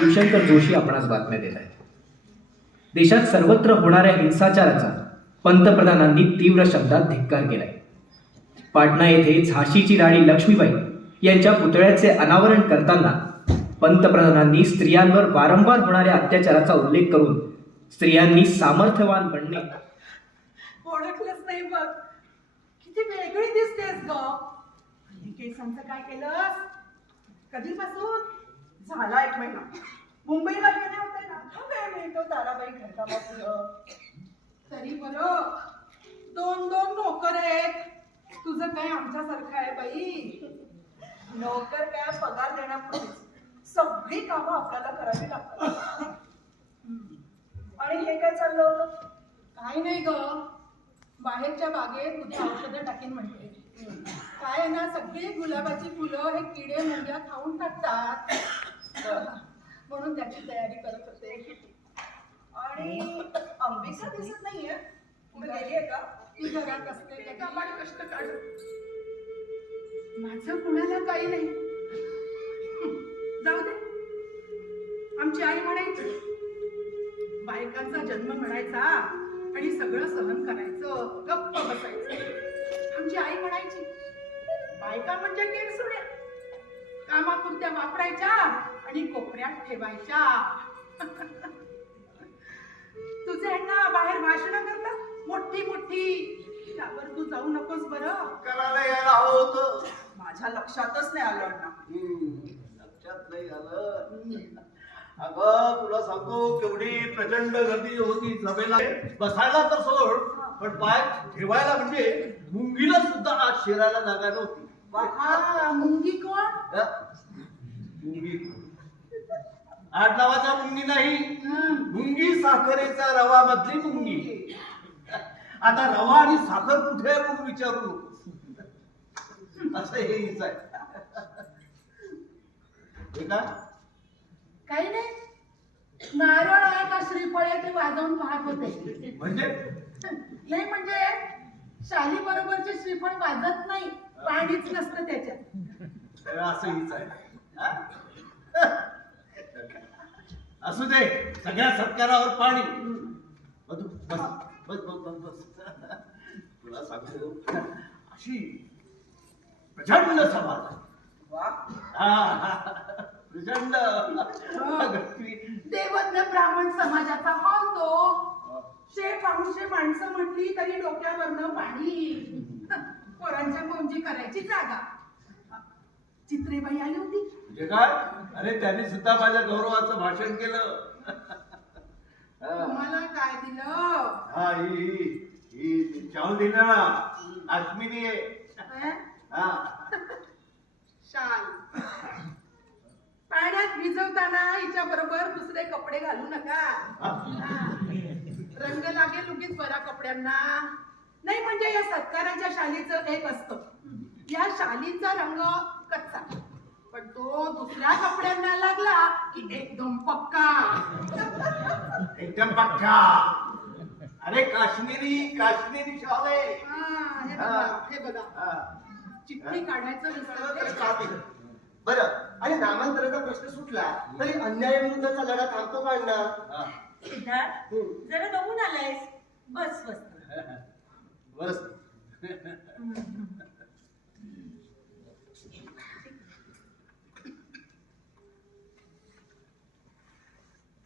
शिवशंकर जोशी आपणास बातम्या देत आहेत. देशात सर्वत्र होणाऱ्या हिंसाचाराचा पंतप्रधानांनी तीव्र शब्दात धिक्कार केलाय. पाटणा येथे झाशीची राणी लक्ष्मीबाई यांच्या पुतळ्याचे अनावरण करताना पंतप्रधानांनी स्त्रियांवर वारंवार होणाऱ्या अत्याचाराचा उल्लेख करून स्त्रियांनी सामर्थ्यवान बनणे. ओळखलंच नाही बघ. किती वेगळी दिसतेस ग. काय कधीपासून? झाला एक महिना. मुंबईला गेले होते ना हा वेळ मिळतो ताराबाई घरकामापुढं. तरी बरं. दोन दोन नोकर आहेत. तुझं काय आमच्यासारखं आहे बाई? नोकर काय पगार देण्यापूर्वी सगळी कामं आपल्याला करावी लागतात. आणि हे काय चाललं होतं? काय नाही ग. बाहेरच्या बागेत उद्या औषधं टाकीन म्हणते काय ना सगळी गुलाबाची फुलं हे किडे मुंग्या खाऊन टाकतात. म्हणून त्याची तयारी करत होते. आणि अंबिका दिसत नाहीये. कुठे गेली आहे का? ती घरात असते ते कामाड कष्ट काढत. माझं कुणाला काही नाही. जाऊ दे. आमची आई म्हणायची बायकांचा जन्म म्हणायचा आणि सगळं सहन करायचं गप्प बसायचं. आमची आई म्हणायची बायका म्हणजे केरसुड्या. कामापुरत्या वापरायच्या आणि कोपऱ्यात ठेवायच्या. तुझे अण्णा बाहेर भाषण करतात. मोठी मोठी. त्यावर तू जाऊ नकोस बरं. करायला यायला हवं होतं. माझ्या लक्षातच नाही आलं अण्णा. लक्षात नाही आलं. अगं तुला सांगतो केवढी प्रचंड गर्दी होती सभेला. बसायला तर सोड पण पाय ठेवायला म्हणजे मुंगीला सुद्धा आज शिरायला जागा नव्हती. हा मुंगी कोण? ह? मुंगी. आठ नावाचा मुंगी नाही. मुंगी साखरेचा रवा मधली मुंगी. आता रवा आणि साखर कुठे आहे मग विचारू. असं हे हिचं आहे. हे काय काही नाही. नारळ आहे का श्रीफळ आहे ते वाजवून पाहत होते. म्हणजे? नाही म्हणजे शाली बरोबरचे श्रीफळ वाजत नाही. पाणीच नसतं त्याच्यात. असं हीच आहे. हा? असू दे सगळ्या सत्कारावर पाणी. बस बस बस बस बस. तुला सांगतो अशी प्रचंड सभा. प्रचंड. देवज्ञ ब्राह्मण समाजाचा हॉल तो. शे पाऊणशे माणसं म्हटली तरी डोक्यावरनं पाणी. पोरांच्या मौजी करायची जागा. चित्रेबाई आली होती. म्हणजे काय? अरे त्यांनी सुद्धा माझ्या गौरवाचं भाषण केलं. तुम्हाला काय दिलं? हा ही ही ही चावली ना. अश्मिनी आहे. अं? हा. शाल. पाण्यात भिजवताना हिच्या बरोबर दुसरे कपडे घालू नका. हा. रंग लागेल उगीच बरा कपड्यांना. नाही म्हणजे या सत्काराच्या शालीचं एक असतं. या शालीचा रंग कच्चा. पण तो दुसऱ्या कपड्यांना लागला की एकदम पक्का. एकदम पक्का. अरे काश्मीरी काश्मीरी शाल आहे. हा, हे बघा हे. बघा. चिठ्ठी काढायचं विसरले. बरं आणि नामांतराचा प्रश्न सुटला तरी अन्यायाविरुद्धचा लढा थांबतो का अण्णा? हा. सिद्धार्थ जरा दमून आलायस? बस बस. बस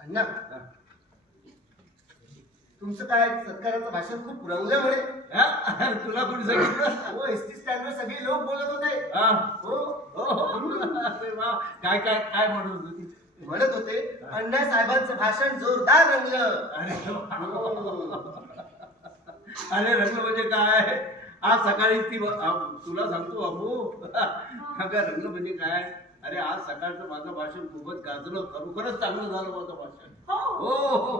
अण्णा तुमचं काय सत्काराचं भाषण खूप रंगलं म्हणे हा? तुला कोणी सांगितलं हो एस टी स्टँडवर सगळे लोक बोलत होते हा. हो हो, हो. अरे वा. काय काय काय म्हणत होती म्हणत होते अण्णा साहेबांचं भाषण जोरदार रंगलं अरे वा. अरे रंग म्हणजे काय? आज सकाळी ती तुला सांगतो अबू. अगं रंग म्हणजे काय? अरे आज सकाळचं माझं भाषण खूपच गाजलं. खरोखरच चांगलं झालं माझं भाषण. हो. हो.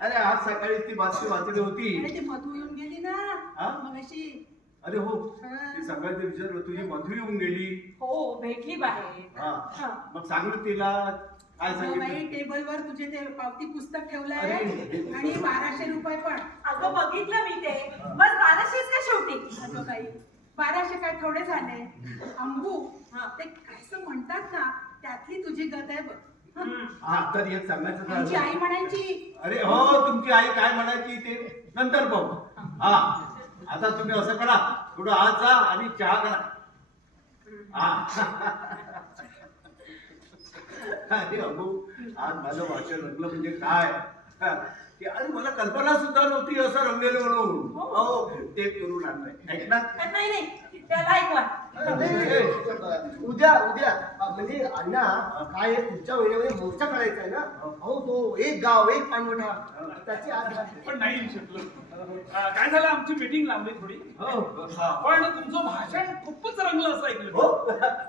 अरे आज सकाळी ती बातमी वाचली होती. ती मधू येऊन गेली ना. हा? मगाशी. अरे हो. हा. ती सगळ्यात विचारलं तुझी मधू येऊन गेली? हो भेटली बाहेर. हा. हा. मग सांगितलं तिला काय सांगितलं. टेबलवर तुझे ते पावती पुस्तक ठेवलंय अरे. आणि बाराशे रुपये पण. अगं बघितलं मी ते. बस बाराशेच का शेवटी? अगं बाई बाराशे काय थोडे झाले. अंबू हा. ते कसं म्हणतात ना त्यातली तुझी गत आहे बघ. हा? तर एक सांगायचं आमची झालं. आई म्हणायची. अरे हो तुमची आई काय म्हणायची ते? नंतर पाहू हा. आता तुम्ही असं करा. थोडं आत जा आणि चहा करा. हा. अरे अबू आज माझं भाषण रंगलं म्हणजे काय? की अरे मला कल्पना सुद्धा नव्हती असं रंगलेलं म्हणून. हो. ते करून आणलंय ऐक ना. नाही नाही. त्याला ऐकवा. उद्या उद्या. म्हणजे अण्णा काय आहे, पुढच्या महिन्यामध्ये मोर्चा काढायचा आहे ना? हो तो एक गाव एक पानवठा त्याची आज पण नाही येऊ शकलो. अं, काय झालं? आमची मीटिंग लावली थोडी. हो. हा. पण तुमचं भाषण खूपच रंगलं असं ऐकलं. हो.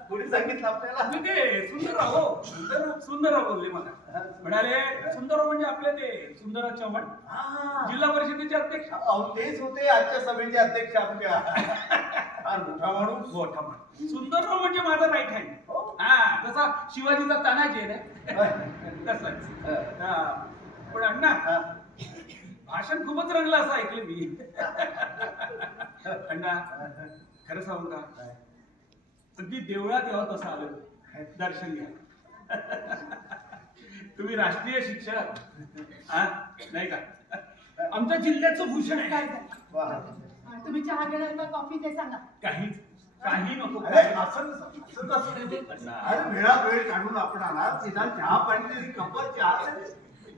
कोणी सांगितलं आपल्याला? मी. ते सुंदरराव हो. सुंदर सुंदरराव बोलले मला. म्हणाले सुंदरराव म्हणजे आपले ते सुंदरराव चव्हाण. हा. जिल्हा परिषदेचे अध्यक्ष. अहो, तेच होते आजच्या सभेचे अध्यक्ष आमच्या फार मोठा माणूस मोठा माणूस. सुंदरराव म्हणजे माझा राईट हँड हो. हा तसा शिवाजीचा तानाजी आहे ना तसाच. हा. पण अण्णा. भाषण खूपच रंगलं असं ऐकलं मी. अण्णा खरं सांगू का? अगदी देवळात यावं तसं आलं दर्शन घ्या. तुम्ही राष्ट्रीय शिक्षक. हा? नाही का? आमच्या जिल्ह्याचं भूषण काय आहे. झालं? तुम्ही चहा घेणार का कॉफी ते सांगा. काहीच काही नको अरे असं कसं? अरे वेळा वेळ काढून आपण आला चहा पाणी तरी कपत चहा तरी.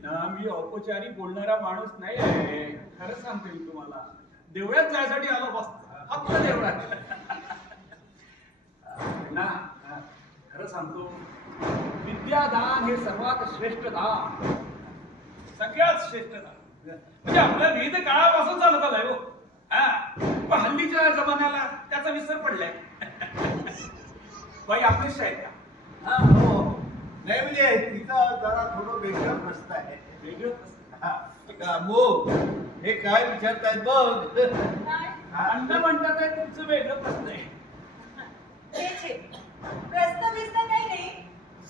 ना मी औपचारिक बोलणारा माणूस नाही आहे. खरं सांगते मी तुम्हाला. देवळात जायसाठी आलो बस. फक्त देवळात. ना खरं सांगतो विद्यादान हे सर्वात श्रेष्ठ दान. सगळ्यात श्रेष्ठ दान. म्हणजे आपल्या विविध काळापासून चालत आलाय हो. हा हल्लीच्या जमान्याला त्याचा विसर पडलाय. बाई आपलीच आहेत का? हा, हो. नाही म्हणजे तिथं जरा थोडं वेगळं प्रश्न आहे. वेगळं हा. हे काय विचारतायत बघ. काय? अन्न म्हणतात तुमचं वेगळं प्रश्न आहे. प्रश्न बिस्त काही नाही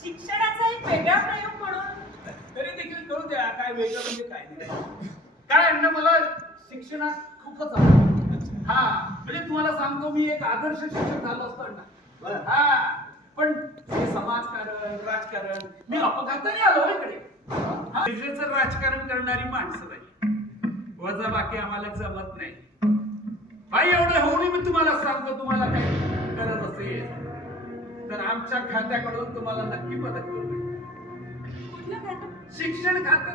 शिक्षणाचा एक वेगळा प्रयोग म्हणून. तरी देखील कळू द्या काय वेगळं म्हणजे काय नाही. काय अन्न मला शिक्षणात खूपच हा म्हणजे तुम्हाला सांगतो मी एक आदर्श शिक्षक झालो असतो अण्णा बरं. हा पण हे समाजकारण राजकारण मी अपघाताने आलो हो इकडे. हा, विजेचं राजकारण करणारी माणसं नाही वजा बाकी आम्हाला जमत नाही. भाई एवढं होऊन मी तुम्हाला सांगतो तुम्हाला काही गरज असेल तर आमच्या खात्याकडून तुम्हाला नक्की मदत करू कुठलं खातं? शिक्षण खात.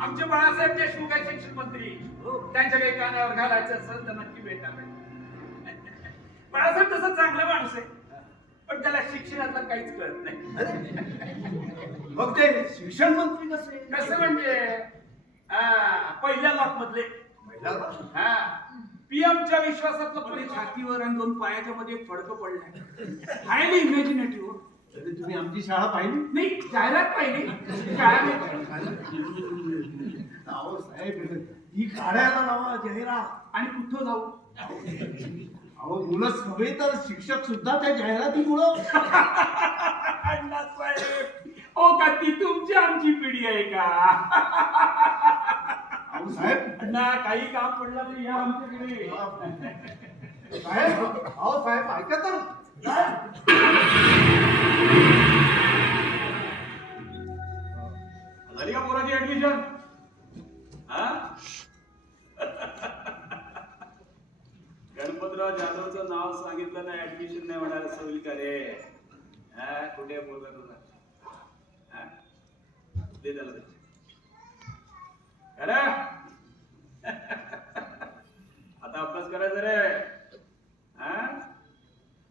आमचे बाळासाहेब देशमुख आहे शिक्षण मंत्री त्यांच्या काही कानावर घालायचं असेल तर नक्की भेटा बाळासाहेब तसं चांगला माणूस आहे. पण त्याला शिक्षणातलं काहीच कळत नाही. मग ते शिक्षण मंत्री कसे कसं म्हणजे पहिल्या लॉट मधले हा. पीएमच्या विश्वासातलं छातीवर आणि दोन पायाच्या मध्ये फडकं पडलंय. हायली इमॅजिनेटिव्ह तरी तुम्ही आमची शाळा पाहिली? नाही जाहिरात पाहिजे शाळा नाही पाहिली. अहो साहेब ही काढायला लावा जाहिरात. आणि कुठं जाऊ? अहो मुलं हवे तर शिक्षक सुद्धा त्या जाहिरातीमुळं. अण्णासाहेब ओ का? ती तुमची आमची पिढी आहे का? अहो साहेब. अण्णा काही काम पडलं तर या आमच्याकडे. साहेब अहो साहेब ऐका तर. का गणपतराव जाधवचं नाव सांगितलं ना ऍडमिशन नाही म्हणायला सवल का रे? हा कुठे बोलला तुझा? ते दे त्याला आता अभ्यास करायचा रे.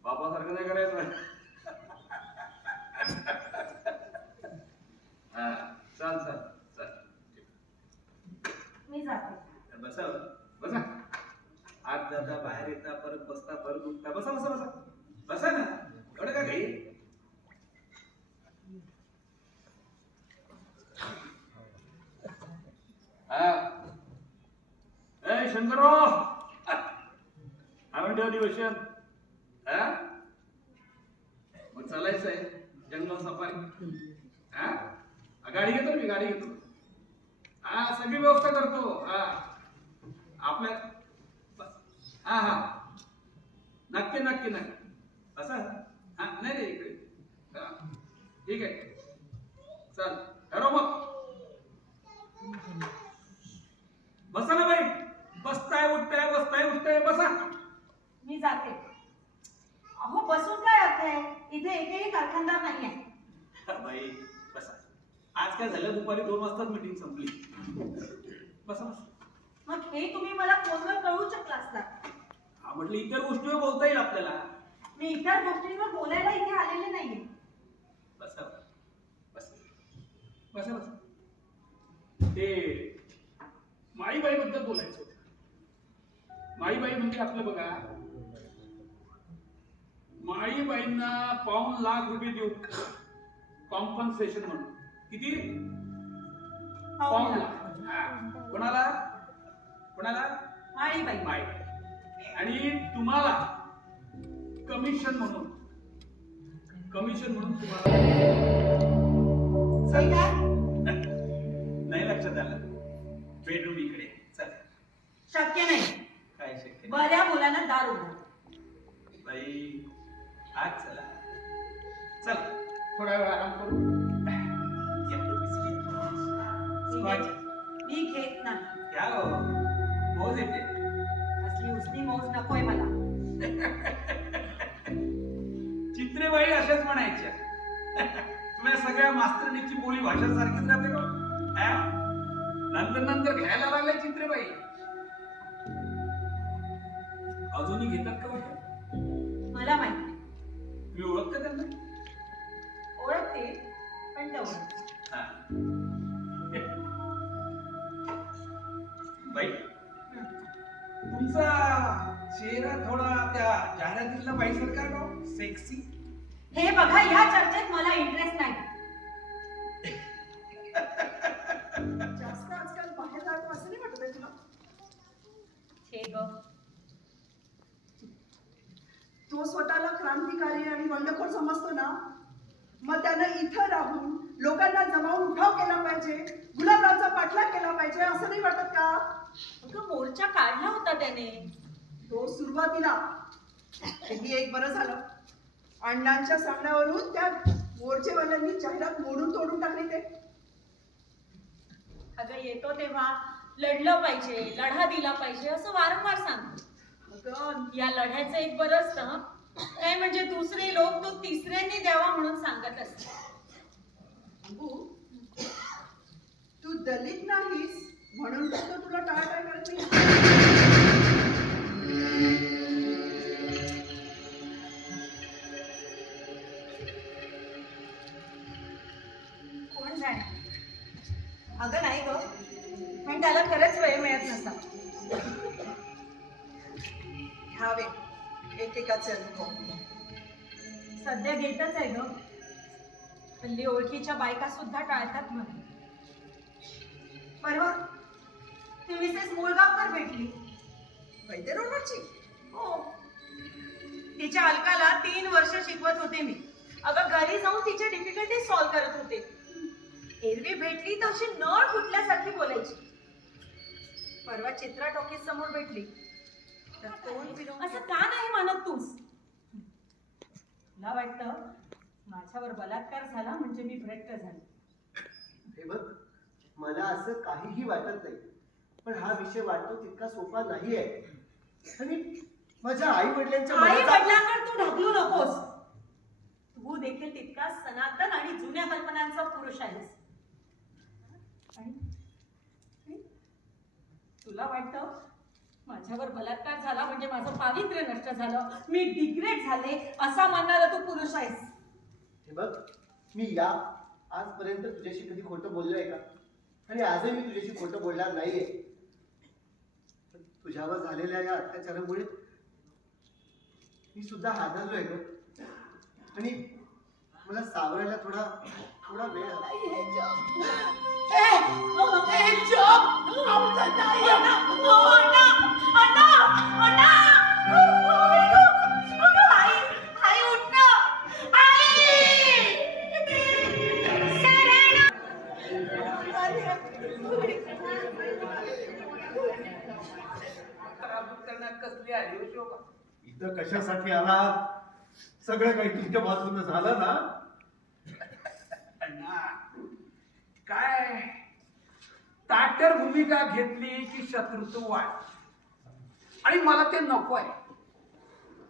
बाबासारखं नाही करायचं हा चाल चाल चाल मी जाते बसा बसा आत जाता बाहेर येता परत बसता परत उठता बसा बसा बसा बसा ना एवढं का घाई हा ए शंकरराव काय म्हणते अधिवेशन मग चालायचं आहे जंगल सफारी. हा गाडी घेतो मी गाडी घेतो. हा सगळी व्यवस्था करतो. हा. आपल्या हा हा. नक्की नक्की नक्की. असं? हा नाही रे इकडे. ठीक आहे. चल ठरव मग. बसा ना बाई. बसताय उठताय बसताय उठताय बसा. मी जाते. अहो बसून काय अर्थ आहे? इथे एकही कारखानदार नाही आहे बाई बसा. आज काय झालं? दुपारी दोन वाजताच मीटिंग संपली. बसा बसा. मग हे तुम्ही मला फोनवर कळवू शकला असता. हा म्हटलं इतर गोष्टीवर बोलता येईल आपल्याला. मी इतर गोष्टींवर बोलायला इथे आलेले नाहीये. बसा बसा. बसा बसा. ते माईबाई बद्दल बोलायचं होतं. माईबाई म्हणजे आपलं बघा माईबाईंना पाऊन लाख रुपये देऊ. कॉम्पन्सेशन म्हणून. किती? पाऊन लाख. कोणाला? कोणाला? माळीबाई. माई आणि तुम्हाला कमिशन म्हणून. कमिशन म्हणून तुम्हाला. नाही लक्षात आलं. बेडरूम इकडे. चल. शक्य नाही. काय शक्य. बऱ्या मुलांना दार बाई. आज चला. चल. थोडा वेळ आराम करू. मी. घेत- नाही. घ्या हो. मौज येते. असली उसनी मौज नकोय मला. चित्रेबाई अशाच म्हणायच्या. तुम्हाला सगळ्या मास्तरणीची बोली भाषा सारखीच राहते का? नंतर नंतर घ्यायला लागल्या चित्रेबाई. अजूनही घेतात का मला माहिती तुम्ही ओळखता त्यांना? ओळखते पण हा. बाई तुमचा चेहरा थोडा त्या जाहिरातीतला बाईसारखा आहे का सेक्सी हे बघा या चर्चेत मला इंटरेस्ट नाही. पाहिजे असं नाही वाटत का? अगं मोर्चा काढला होता त्याने. तो सुरुवातीला हे एक बरं झालं. अण्णांच्या सांगण्यावरून त्या मोर्चेवाल्यांनी जाहिरात मोडून तोडून टाकली ते. अगं येतो तेव्हा. लढलं पाहिजे लढा दिला पाहिजे असं वारंवार सांगतो अगं, या लढ्याचं एक बरं असतं. काय म्हणजे दुसरे लोक तो तिसऱ्यांनी द्यावा म्हणून सांगत असतात. अंबू, तू दलित नाहीस म्हणून तर तो तुला टाळाटाळ करत. नाही कोण जाणे? अगं नाही ग. पण त्याला खरंच वेळ मिळत नसा. घ्यावे एकेकाचे अनुभव. सध्या घेतच आहे ग. हल्ली ओळखीच्या बायका सुद्धा टाळतात म्हणे परवा ती मिसेस मुळगावकर भेटली. वैद्य रोडवरची? हो. तिच्या अलकाला तीन वर्ष शिकवत होते मी. अगं घरी जाऊन तिचे डिफिकल्टी सॉल्व्ह करत होते. एरवी भेटली तर अशी नळ फुटल्यासारखी बोलायची. परवा चित्रा टॉकीज समोर भेटली. तर तोंड असं का नाही मानत तूच तुला वाटतं माझ्यावर बलात्कार झाला म्हणजे मी भ्रष्ट झाले. हे बघ मला असं काहीही वाटत नाही. पण हा विषय वाटतो तितका सोपा नाही आहे आणि माझ्या आई वडिलांच्या आई वडिलांवर तू ढकलू नकोस. तू देखील तितका सनातन आणि जुन्या कल्पनांचा पुरुष आहेस. तुला वाटतं माझ्यावर बलात्कार झाला म्हणजे माझं पावित्र्य नष्ट झालं? मी डिग्रेड झाले असा मानणारा तू पुरुष आहेस. हे बघ मी या आजपर्यंत तुझ्याशी कधी खोटं बोललोय का? आणि आजही मी तुझ्याशी खोटं बोलणार नाहीये. तुझ्यावर झालेल्या या अत्याचारामुळे मी सुद्धा हादरलोय ग. आणि मला सावरायला थोडा थोडा वेळ हवा. इथं कशासाठी आलात सगळं काही तुमच्या बाजूनं झालं ना? काय? ताटर भूमिका घेतली की शत्रुत्व वाढ आणि मला ते नको आहे.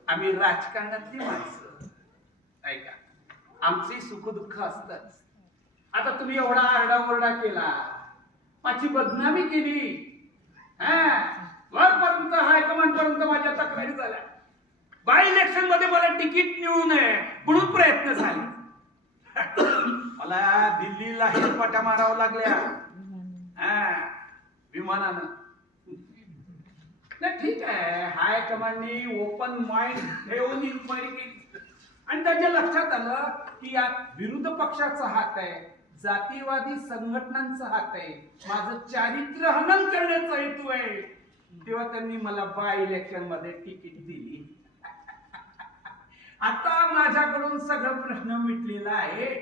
आम्ही राजकारणातली माणसं. ऐका आमची सुखदुःख असतच. आता तुम्ही एवढा आरडाओरडा केला. माझी बदनामी केली. हा? वरपर्यंत हायकमांड पर्यंत माझ्या तक्रारी झाल्या. बाय इलेक्शनमध्ये मला तिकीट मिळू नये म्हणून प्रयत्न झाले. मला दिल्लीला हेलपाट्या मारावं लागल्या. हा विमानानं. नाही ठीक आहे. हाय कमांडनी ओपन माइंड ठेवून इन्क्वायरी केली. आणि त्याच्या लक्षात आलं की यात विरुद्ध पक्षाचा हात आहे जातीवादी संघटनांचा हात आहे. माझं चारित्र्य हनन करण्याचा हेतू आहे. तेव्हा त्यांनी मला बाय इलेक्शनमध्ये तिकीट दिली. आता माझ्याकडून सगळं प्रश्न मिटलेला आहे.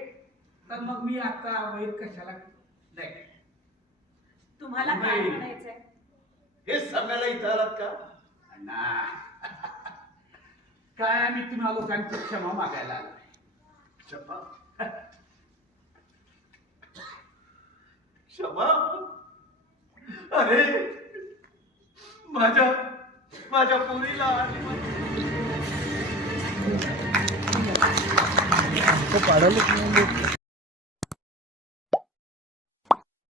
तर मग मी आता वैर कशाला नाही. तुम्हाला काय नाही. म्हणायचंय? हे सांगायला इथं आलात का? नाही. काय मी तुम्हा लोकांची क्षमा मागायला आलोय क्षमा? क्षमा? अरे माझ्या माझ्या पोरीला आणि माझ्या- পাড়ালে